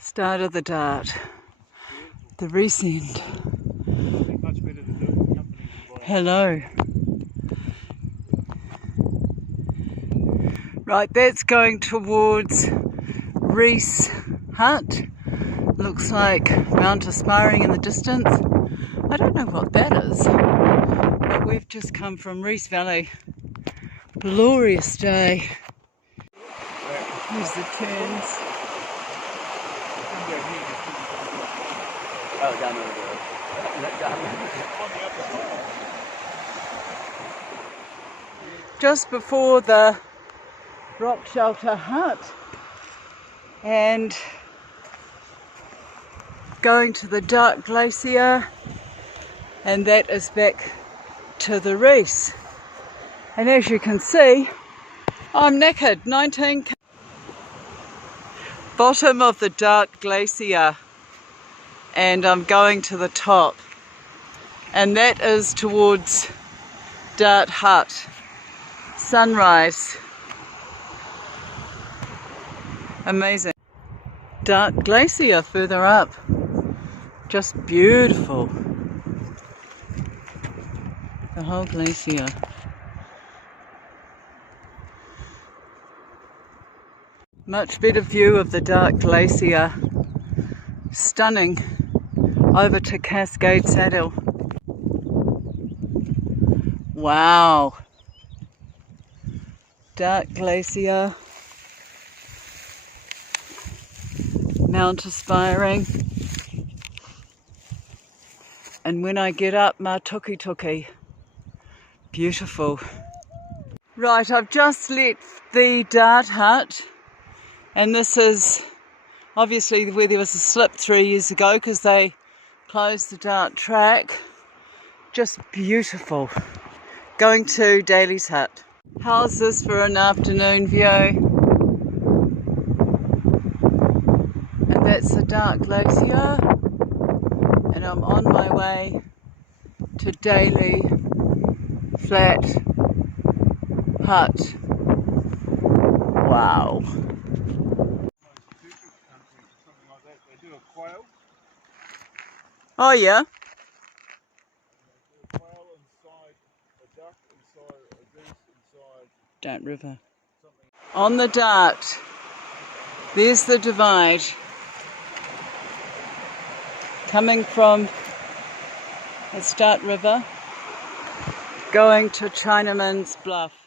Start of the Dart, the Rees-Dart. Hello. Right, that's going towards Rees-Dart. Looks like Mount Aspiring in the distance. I don't know what that is, but we've just come from Rees Valley. Glorious day. Here's the turns. Oh, down over there. Just before the rock shelter hut and going to the Dark Glacier, and that is back to the Rees. And as you can see, I'm knackered. 19 bottom of the Dark Glacier, and I'm going to the top, and that is towards Dart Hut. Sunrise. Amazing. Dark Glacier further up. Just beautiful. The whole glacier. Much better view of the Dark Glacier. Stunning. Over to Cascade Saddle. Wow. Dark Glacier. Mount Aspiring. And when I get up, Aotearoa. Beautiful. Right, I've just left the Dart Hut, and this is obviously where there was a slip 3 years ago because they closed the Rees-Dart Track. Just beautiful. Going to Daly's hut. How's this for an afternoon view? And that's the Dark Glacier. And I'm on my way to Daly Flat Hut. Wow. Oh yeah? A quail inside, a duck inside, a goose inside. Dart River. On the Dart, there's the divide. Coming from the Dart River, going to Chinaman's Bluff.